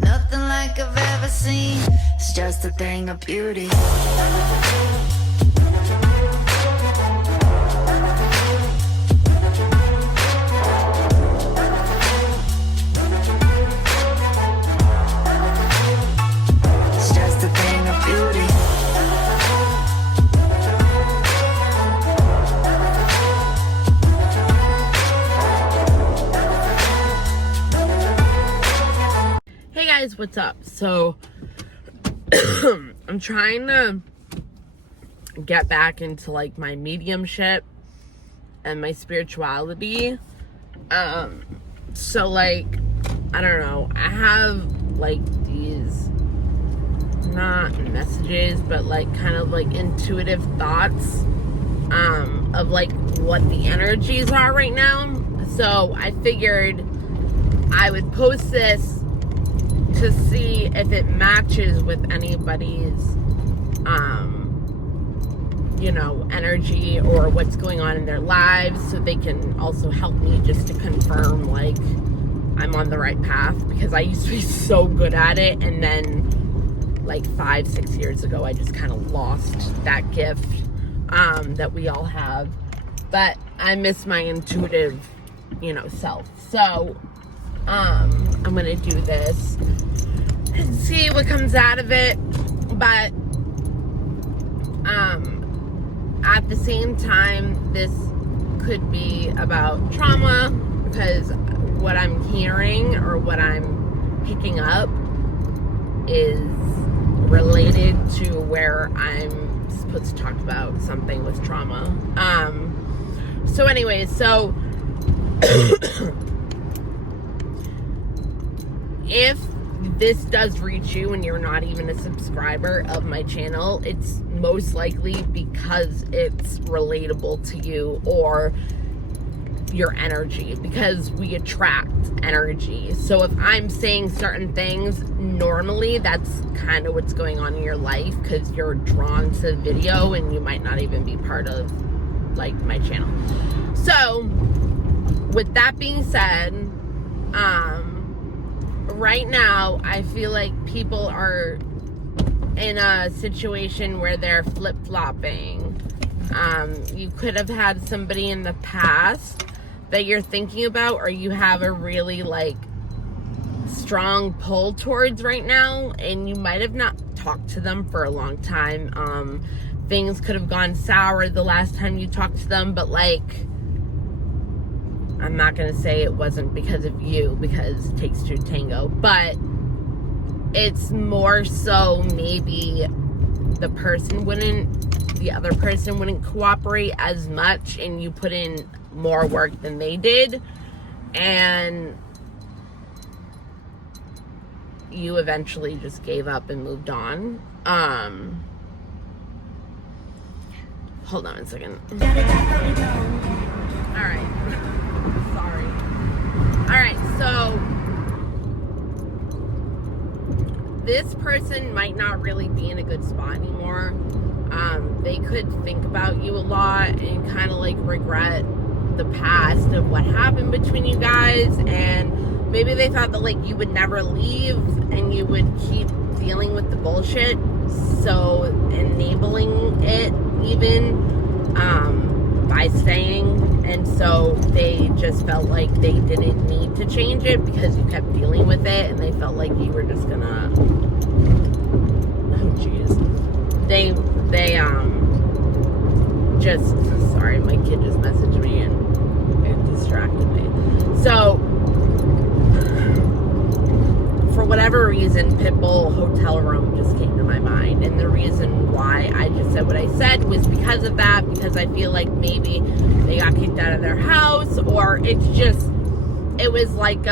Nothing like I've ever seen. It's just a thing of beauty. It's just a thing of beauty. Hey guys, what's up? So I'm trying to get back into like my mediumship and my spirituality. So like, I don't know, I have like these, not messages, but like kind of like intuitive thoughts of like what the energies are right now. So I figured I would post this to see if it matches with anybody's you know, energy or what's going on in their lives, so they can also help me just to confirm like I'm on the right path, because I used to be so good at it, and then like 5-6 years ago I just kind of lost that gift that we all have. But I miss my intuitive, you know, self. So I'm gonna do this and see what comes out of it. But at the same time, this could be about trauma, because what I'm hearing or what I'm picking up is related to where I'm supposed to talk about something with trauma. So anyways, so if this does reach you and you're not even a subscriber of my channel, it's most likely because it's relatable to you or your energy, because we attract energy. So if I'm saying certain things, normally that's kind of what's going on in your life, because you're drawn to the video and you might not even be part of like my channel. So with that being said, right now, I feel like people are in a situation where they're flip-flopping. You could have had somebody in the past that you're thinking about, or you have a really like strong pull towards right now, and you might have not talked to them for a long time. Things could have gone sour the last time you talked to them, but like, I'm not going to say it wasn't because of you, because it takes two to tango, but it's more so maybe the other person wouldn't cooperate as much, and you put in more work than they did, and you eventually just gave up and moved on. Hold on a second. All right. Sorry. Alright, so this person might not really be in a good spot anymore. They could think about you a lot and kind of like regret the past of what happened between you guys, and maybe they thought that like you would never leave and you would keep dealing with the bullshit, so enabling it even by staying. And so they just felt like they didn't need to change it because you kept dealing with it, and they felt like you were just gonna, oh jeez, they just, sorry, my kid just messaged me and it distracted me. So for whatever reason, Pitbull hotel room just came to my mind, and the reason why I just said what I said was because of that, because I feel like maybe they got kicked out of their house, or it's just, it was like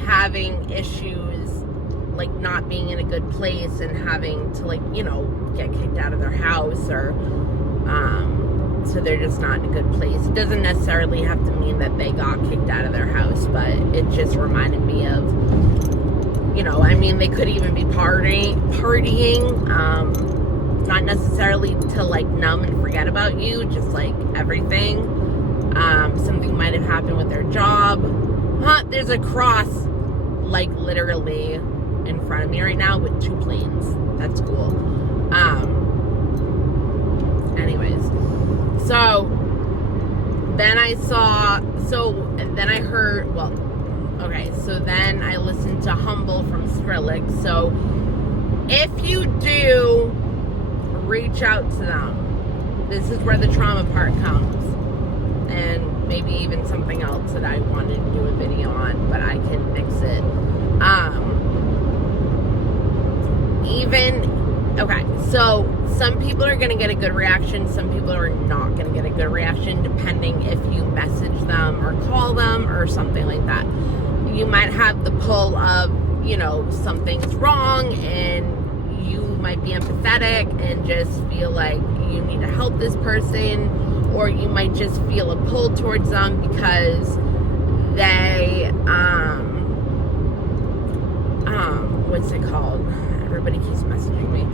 having issues, like not being in a good place and having to like, you know, get kicked out of their house, or so they're just not in a good place. It doesn't necessarily have to mean that they got kicked out of their house, but it just reminded me of, you know, I mean, they could even be partying, not necessarily to like numb and forget about you, just like everything. Something might have happened with their job. There's a cross like literally in front of me right now with 2 planes. That's cool. Anyways, so then I heard, well, okay, so then I listened to Humble from Skrillex. So if you do reach out to them, this is where the trauma part comes, and maybe even something else that I wanted to do a video on, but I can mix it. Okay, so some people are going to get a good reaction, some people are not going to get a good reaction, depending if you message them or call them or something like that. You might have the pull of, you know, something's wrong, and you might be empathetic and just feel like you need to help this person, or you might just feel a pull towards them because they, what's it called? Everybody keeps messaging me.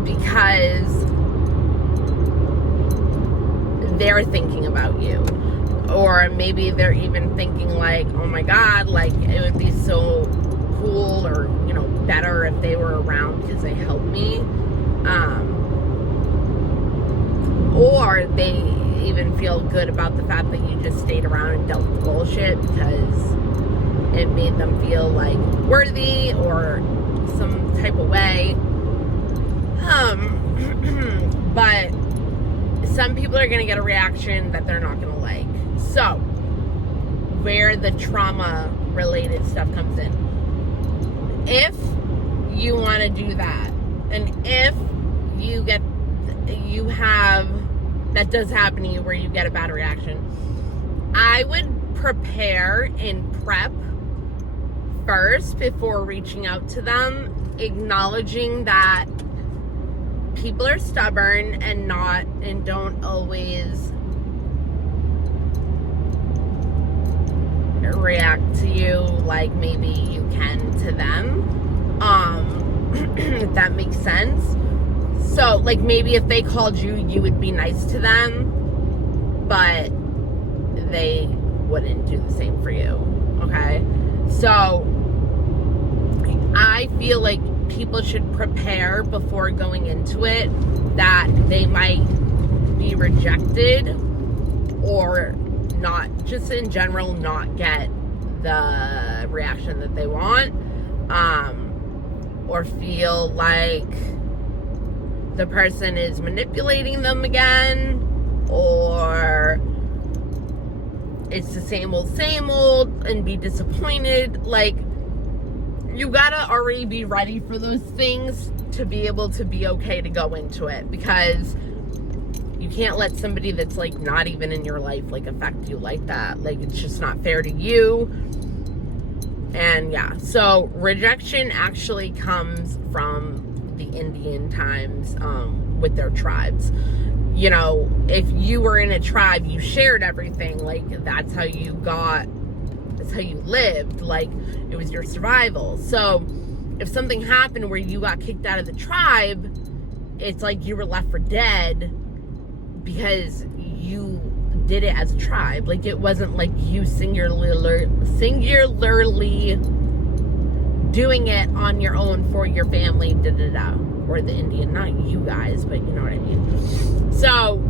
Because they're thinking about you. Or maybe they're even thinking like, oh my God, like it would be so cool or, you know, better if they were around because they helped me. Or they even feel good about the fact that you just stayed around and dealt with bullshit because it made them feel like worthy or some type of way. But some people are going to get a reaction that they're not going to like. So, where the trauma related stuff comes in. If you want to do that, and if that does happen to you where you get a bad reaction, I would prepare and prep first before reaching out to them, acknowledging that people are stubborn and don't always react to you like maybe you can to them. If that makes sense. So, like, maybe if they called you, you would be nice to them, but they wouldn't do the same for you. Okay? So, I feel like people should prepare before going into it that they might be rejected or not, just in general, not get the reaction that they want, or feel like the person is manipulating them again, or it's the same old, and be disappointed. Like, you gotta already be ready for those things to be able to be okay to go into it, because you can't let somebody that's like not even in your life like affect you like that. Like, it's just not fair to you. And yeah, so rejection actually comes from the Indian times, with their tribes. You know, if you were in a tribe, you shared everything. Like, that's how you lived. Like, it was your survival. So if something happened where you got kicked out of the tribe, it's like you were left for dead because you did it as a tribe. Like, it wasn't like you singularly doing it on your own for your family, or the Indian, not you guys, but you know what I mean. So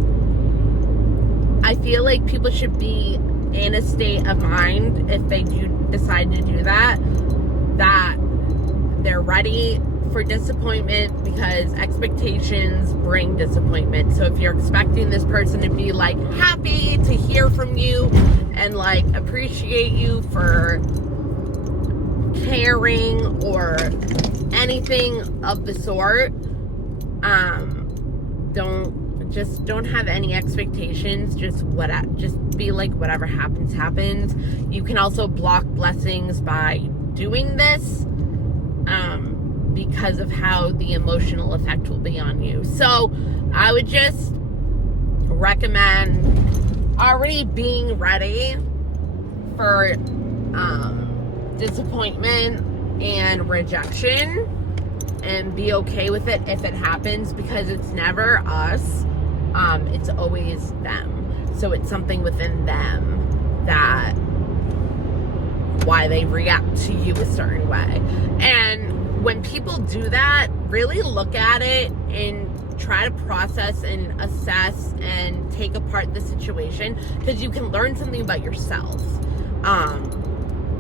I feel like people should be in a state of mind, if they do decide to do that they're ready for disappointment, because expectations bring disappointment. So if you're expecting this person to be like happy to hear from you and like appreciate you for caring or anything of the sort, don't have any expectations. Just be like, whatever happens. You can also block blessings by doing this, because of how the emotional effect will be on you. So I would just recommend already being ready for disappointment and rejection, and be okay with it if it happens, because it's never us, it's always them. So it's something within them that why they react to you a certain way. And when people do that, really look at it and try to process and assess and take apart the situation, because you can learn something about yourself.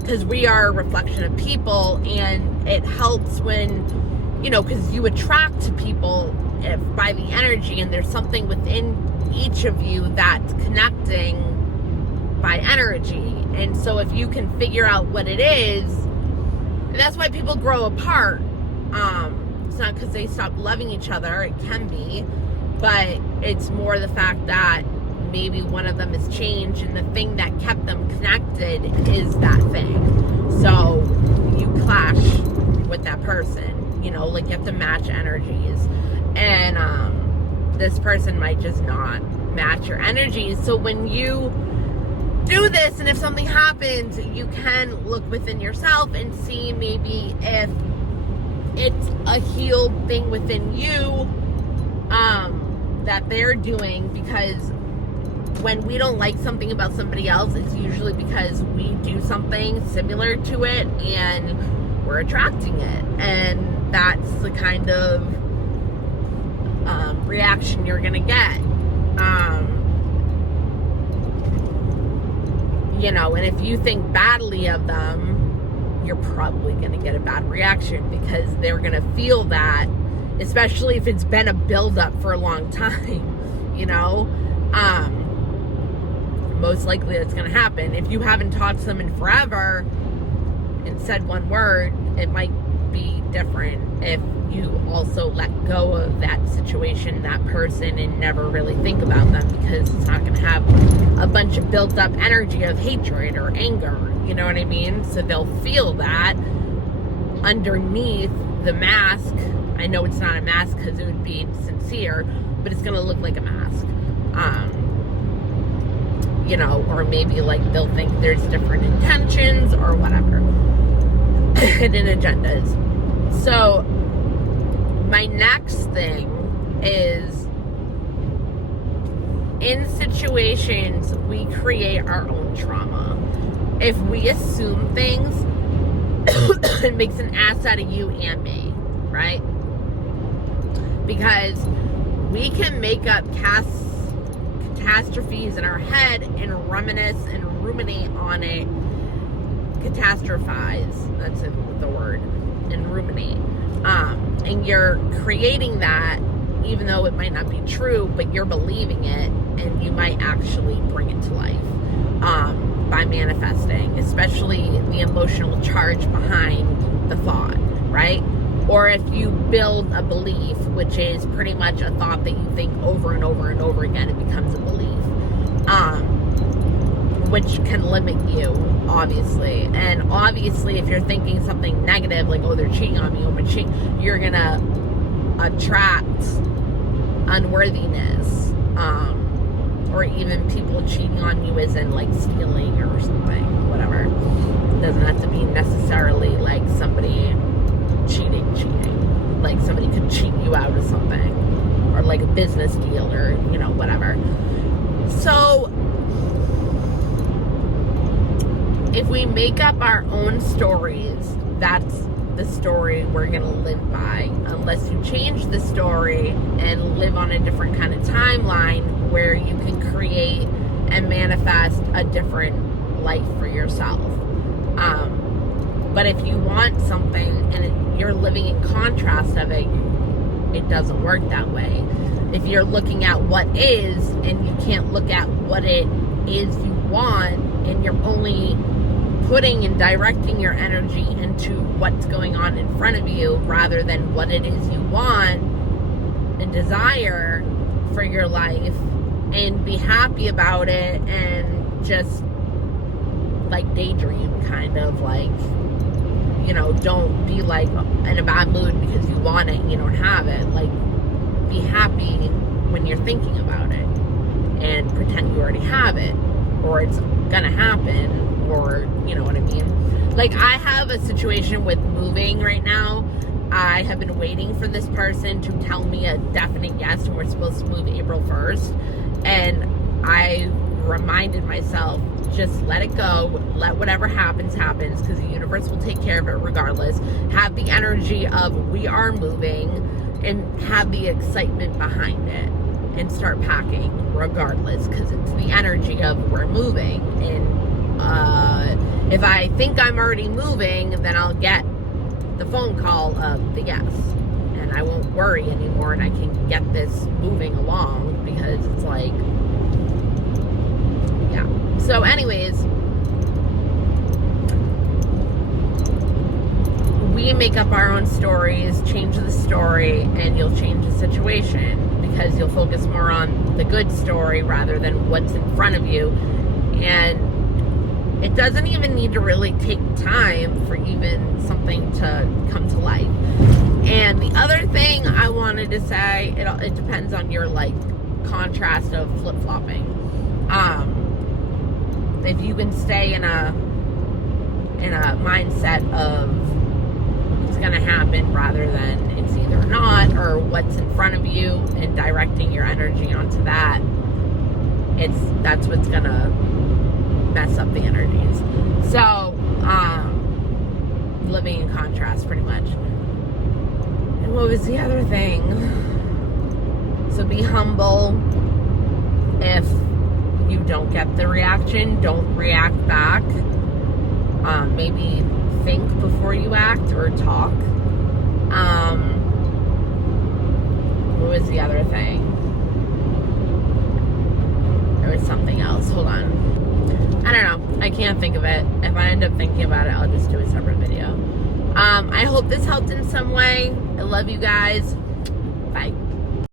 Because we are a reflection of people, and it helps when, because you attract to people by the energy, and there's something within each of you that's connecting by energy. And so if you can figure out what it is, and that's why people grow apart. It's not because they stop loving each other. It can be, but it's more the fact that maybe one of them has changed, and the thing that kept them connected is that thing. So you clash with that person, like you have to match energies, and this person might just not match your energies. So when you do this, and if something happens, you can look within yourself and see maybe if it's a healed thing within you that they're doing. Because when we don't like something about somebody else, it's usually because we do something similar to it and we're attracting it, and that's the kind of reaction you're gonna get. And if you think badly of them, you're probably going to get a bad reaction, because they're going to feel that, especially if it's been a buildup for a long time, most likely that's going to happen. If you haven't talked to them in forever and said one word, it might be different if you also let go of that situation, that person, and never really think about them, because it's not going to have a bunch of built up energy of hatred or anger, you know what I mean? So they'll feel that underneath the mask. I know it's not a mask because it would be sincere, but it's going to look like a mask. Or maybe like they'll think there's different intentions or whatever, hidden agendas. So my next thing is, in situations, we create our own trauma. If we assume things, it makes an ass out of you and me, right? Because we can make up catastrophes in our head and reminisce and ruminate on it. Catastrophize, that's the word, and ruminate. And you're creating that, even though it might not be true, but you're believing it, and you might actually bring it to life by manifesting, especially the emotional charge behind the thought, right? Or if you build a belief, which is pretty much a thought that you think over and over and over again, it becomes a belief, which can limit you, obviously. And obviously, if you're thinking something negative, like, oh, they're cheating on me, you're gonna attract unworthiness, or even people cheating on you as in like stealing or something, whatever. It doesn't have to be necessarily like somebody cheating. Like somebody could cheat you out of something, or like a business deal, or whatever. So if we make up our own stories, that's the story we're gonna live by, unless you change the story and live on a different kind of timeline where you can create and manifest a different life for yourself. But if you want something and you're living in contrast of it, it doesn't work that way. If you're looking at what is, and you can't look at what it is you want, and you're only putting and directing your energy into what's going on in front of you rather than what it is you want and desire for your life, and be happy about it, and just like daydream, kind of like, don't be like in a bad mood because you want it and you don't have it. Like, be happy when you're thinking about it, and pretend you already have it, or it's gonna happen, or you know what I mean? Like, I have a situation with moving right now. I have been waiting for this person to tell me a definite yes, and we're supposed to move April 1st. And I reminded myself, just let it go, let whatever happens, because the universe will take care of it regardless. Have the energy of we are moving, and have the excitement behind it, and start packing regardless, because it's the energy of we're moving. And if I think I'm already moving, then I'll get the phone call of the yes, and I won't worry anymore, and I can get this moving along, because it's like, yeah. So anyways, we make up our own stories, change the story, and you'll change the situation, because you'll focus more on the good story rather than what's in front of you. And it doesn't even need to really take time for even something to come to life. And the other thing I wanted to say, it depends on your like contrast of flip-flopping. If you can stay in a mindset of it's gonna happen rather than it's either not, or what's in front of you, and directing your energy onto that, that's what's gonna mess up the energies. So living in contrast, pretty much. And what was the other thing? So be humble. If you don't get the reaction, don't react back. Maybe think before you act or talk. What was the other thing? There was something else. Hold on. I don't know. I can't think of it. If I end up thinking about it, I'll just do a separate video. I hope this helped in some way. I love you guys. Bye.